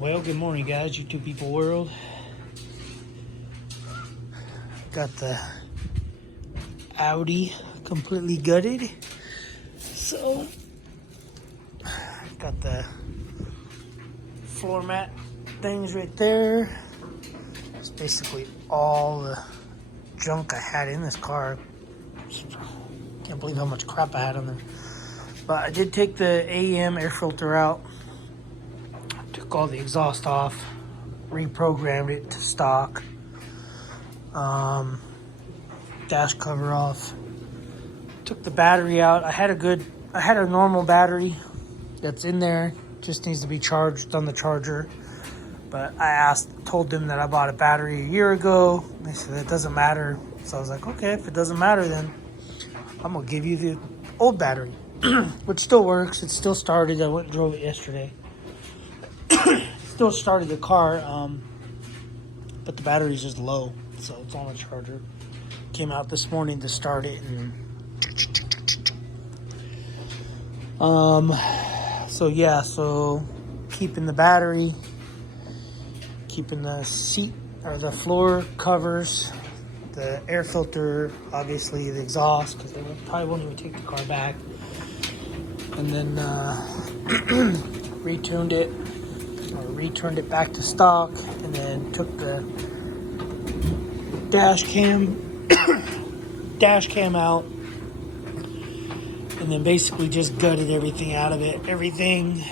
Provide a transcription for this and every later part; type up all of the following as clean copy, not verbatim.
Well, good morning, guys, YouTube people world. Got the Audi completely gutted. So, got the floor mat things right there. It's basically all the junk I had in this car. Can't believe how much crap I had on there. But I did take the AEM air filter out. Took all the exhaust off. Reprogrammed it to stock. Dash cover off. Took the battery out. I had a normal battery that's in there. Just needs to be charged on the charger. But I told them that I bought a battery a year ago. They said it doesn't matter. So I was like, okay, if it doesn't matter, then I'm gonna give you the old battery, which still works. It still started. I went and drove it yesterday. Still started the car, but the battery's just low, so it's on the charger. Came out this morning to start it, and so keeping the battery, keeping the seat or the floor covers, the air filter, obviously the exhaust, because they probably won't even take the car back, and then returned it back to stock, and then took the dash cam out, and then basically just gutted everything out of it. Everything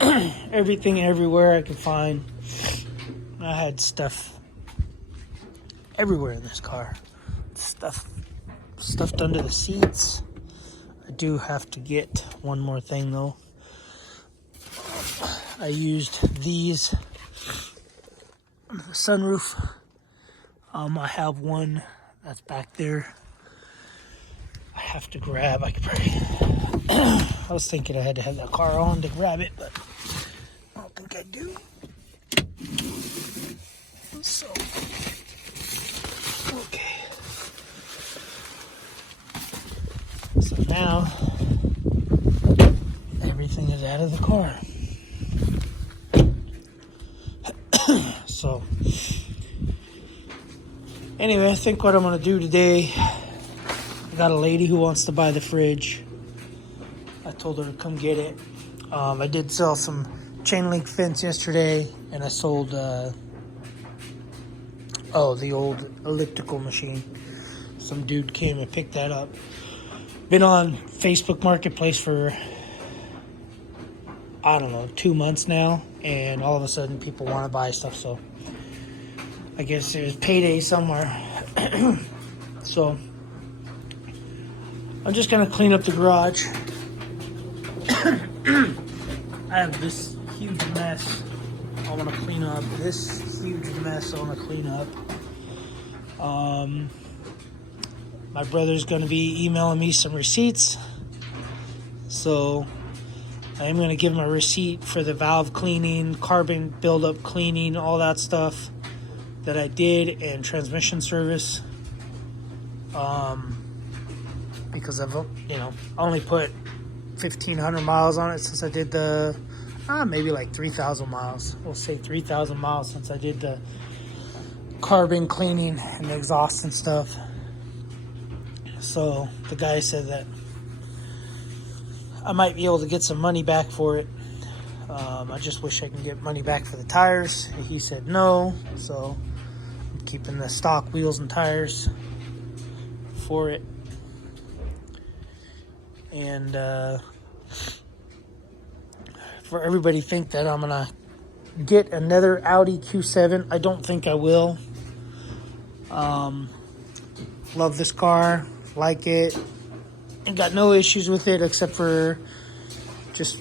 everywhere I could find. I had stuff everywhere in this car. Stuffed under the seats. I do have to get one more thing though. I used these on the sunroof. I have one that's back there. I have to grab. I was thinking I had to have that car on to grab it, but I don't think I do. So, okay. So now everything is out of the car. So, anyway, I think what I'm going to do today, I got a lady who wants to buy the fridge. I told her to come get it. I did sell some chain link fence yesterday, and I sold, the old elliptical machine. Some dude came and picked that up. Been on Facebook Marketplace for, I don't know, 2 months now, and all of a sudden people want to buy stuff, so I guess there's payday somewhere. So I'm just gonna clean up the garage. I have this huge mess I want to clean up. My brother's gonna be emailing me some receipts, so I'm going to give him a receipt for the valve cleaning, carbon buildup cleaning, all that stuff that I did, and transmission service. Because I've, only put 1,500 miles on it since I did the, maybe like 3,000 miles. We'll say 3,000 miles since I did the carbon cleaning and the exhaust and stuff. So the guy said that I might be able to get some money back for it. I just wish I can get money back for the tires. He said no, so I'm keeping the stock wheels and tires for it. And for everybody think that I'm gonna get another Audi Q7, I don't think I will. Love this car, like it. And got no issues with it except for just,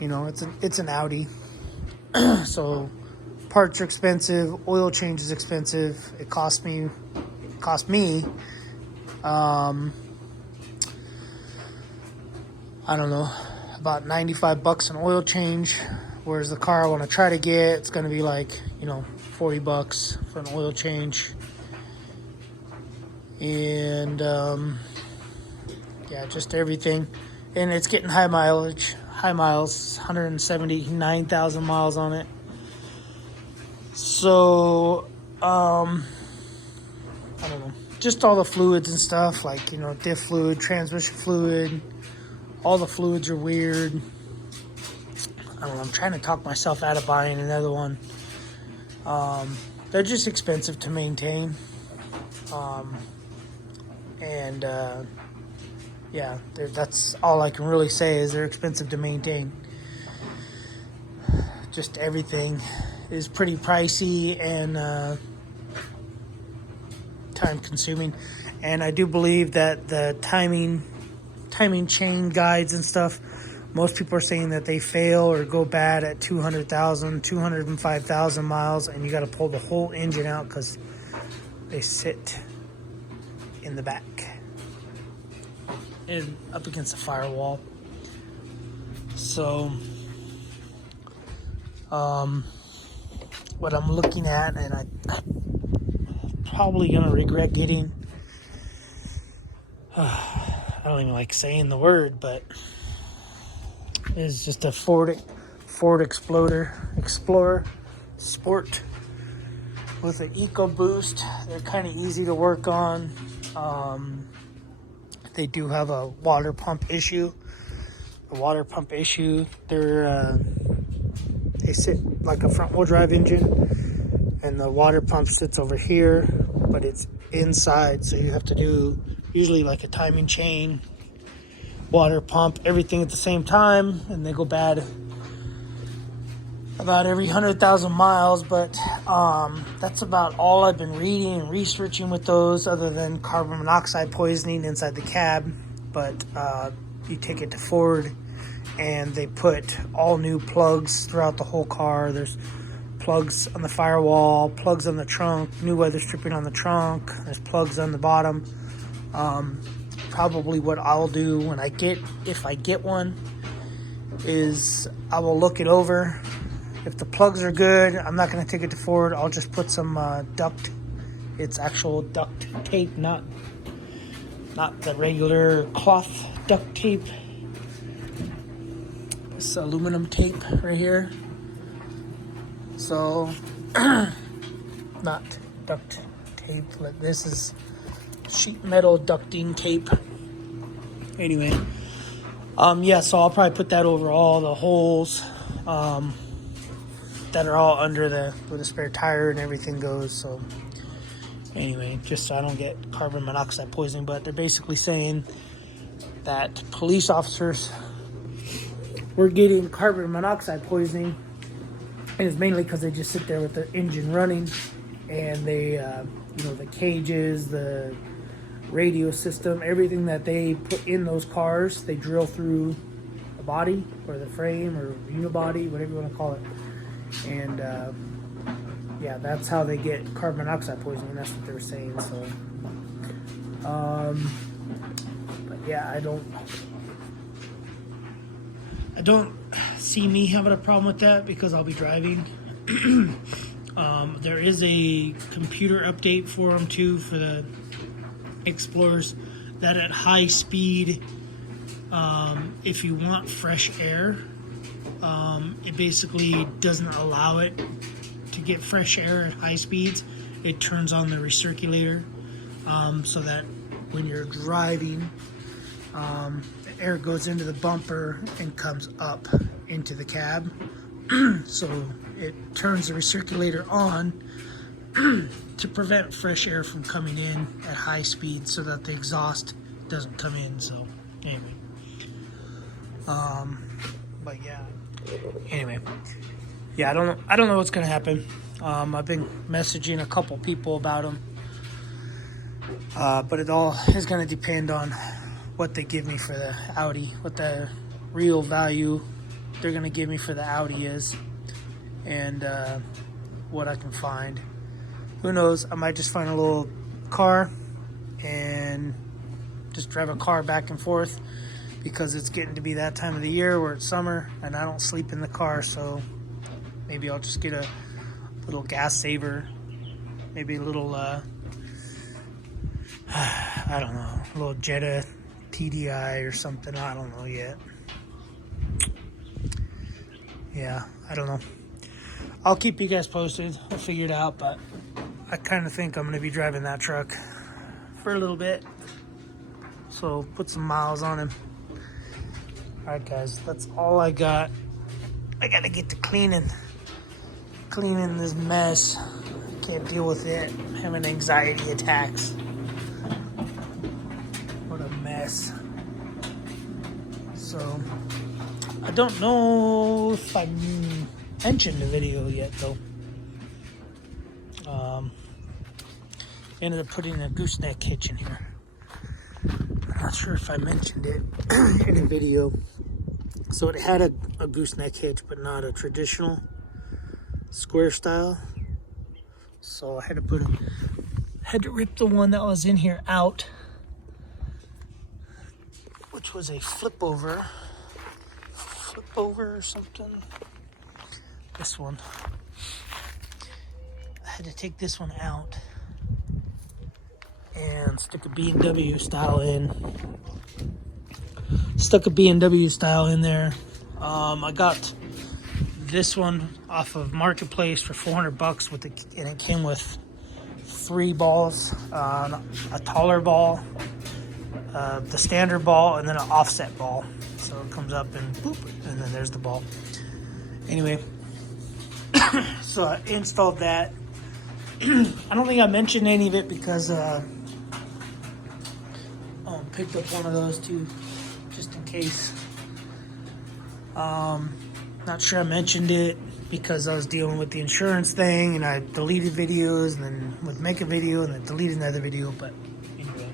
it's an Audi. So parts are expensive, oil change is expensive. It cost me I don't know, about $95 an oil change, whereas the car I want to try to get, it's going to be like, $40 for an oil change. And yeah, just everything. And it's getting high miles, 179,000 miles on it. So, I don't know, just all the fluids and stuff, like, you know, diff fluid, transmission fluid, all the fluids are weird. I don't know, I'm trying to talk myself out of buying another one. They're just expensive to maintain. Yeah, that's all I can really say is they're expensive to maintain. Just everything is pretty pricey and time consuming. And I do believe that the timing chain guides and stuff, most people are saying that they fail or go bad at 200,000, 205,000 miles, and you got to pull the whole engine out because they sit in the back and up against the firewall. So, what I'm looking at, and I'm probably gonna regret getting. I don't even like saying the word, but it's just a Ford Explorer Sport with an EcoBoost. They're kind of easy to work on. They do have a water pump issue. They sit like a front wheel drive engine, and the water pump sits over here, but it's inside, so you have to do usually like a timing chain, water pump, everything at the same time, and they go bad about every 100,000 miles. But that's about all I've been reading and researching with those, other than carbon monoxide poisoning inside the cab. But you take it to Ford, and they put all new plugs throughout the whole car. There's plugs on the firewall, plugs on the trunk, new weather stripping on the trunk. There's plugs on the bottom. Probably what I'll do when if I get one, is I will look it over. If the plugs are good, I'm not going to take it to Ford. I'll just put some duct. It's actual duct tape, not the regular cloth duct tape. This aluminum tape right here. So, not duct tape. This is sheet metal ducting tape. Anyway, yeah, so I'll probably put that over all the holes that are all under where the spare tire and everything goes. So anyway, just so I don't get carbon monoxide poisoning. But they're basically saying that police officers were getting carbon monoxide poisoning, and it's mainly because they just sit there with the engine running, and they, the cages, the radio system, everything that they put in those cars, they drill through the body or the frame or unibody, whatever you want to call it. And yeah, that's how they get carbon monoxide poisoning. That's what they're saying. So, but yeah, I don't see me having a problem with that because I'll be driving. There is a computer update for them too, for the Explorers, that at high speed, if you want fresh air, it basically doesn't allow it to get fresh air at high speeds. It turns on the recirculator, so that when you're driving, the air goes into the bumper and comes up into the cab. So it turns the recirculator on to prevent fresh air from coming in at high speed, so that the exhaust doesn't come in. So anyway, but yeah, I don't know what's gonna happen. I've been messaging a couple people about them, but it all is gonna depend on what they give me for the Audi, what the real value they're gonna give me for the Audi is, and what I can find. Who knows? I might just find a little car and just drive a car back and forth, because it's getting to be that time of the year where it's summer and I don't sleep in the car. So maybe I'll just get a little gas saver, maybe a little I don't know, a little Jetta TDI or something. I don't know yet. Yeah, I don't know. I'll keep you guys posted. I'll figure it out, but I kind of think I'm going to be driving that truck for a little bit. So put some miles on him. Alright guys, that's all I got. I got to get to cleaning this mess. Can't deal with it. I'm having anxiety attacks. What a mess. So, I don't know if I mentioned the video yet though. Ended up putting a gooseneck hitch in here. I'm not sure if I mentioned it in a video. So it had a gooseneck hitch, but not a traditional square style. So I had to rip the one that was in here out, which was a flip over or something. This one. I had to take this one out and stick a B&W style in. Stuck a B&W style in there. I got this one off of Marketplace for $400 and it came with 3 balls, a taller ball, the standard ball, and then an offset ball. So it comes up and boop, and then there's the ball. Anyway, so I installed that. I don't think I mentioned any of it because picked up one of those too, just in case. Not sure I mentioned it because I was dealing with the insurance thing and I deleted videos and then would make a video and then delete another video. But anyway,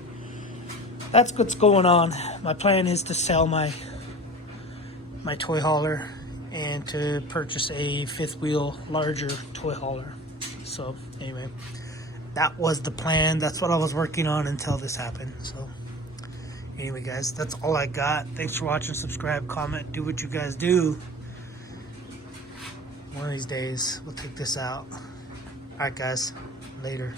that's what's going on. My plan is to sell my toy hauler and to purchase a 5th wheel larger toy hauler. So anyway, that was the plan. That's what I was working on until this happened. So anyway guys, that's all I got. Thanks for watching. Subscribe, comment, do what you guys do. One of these days we'll take this out. Alright guys, later.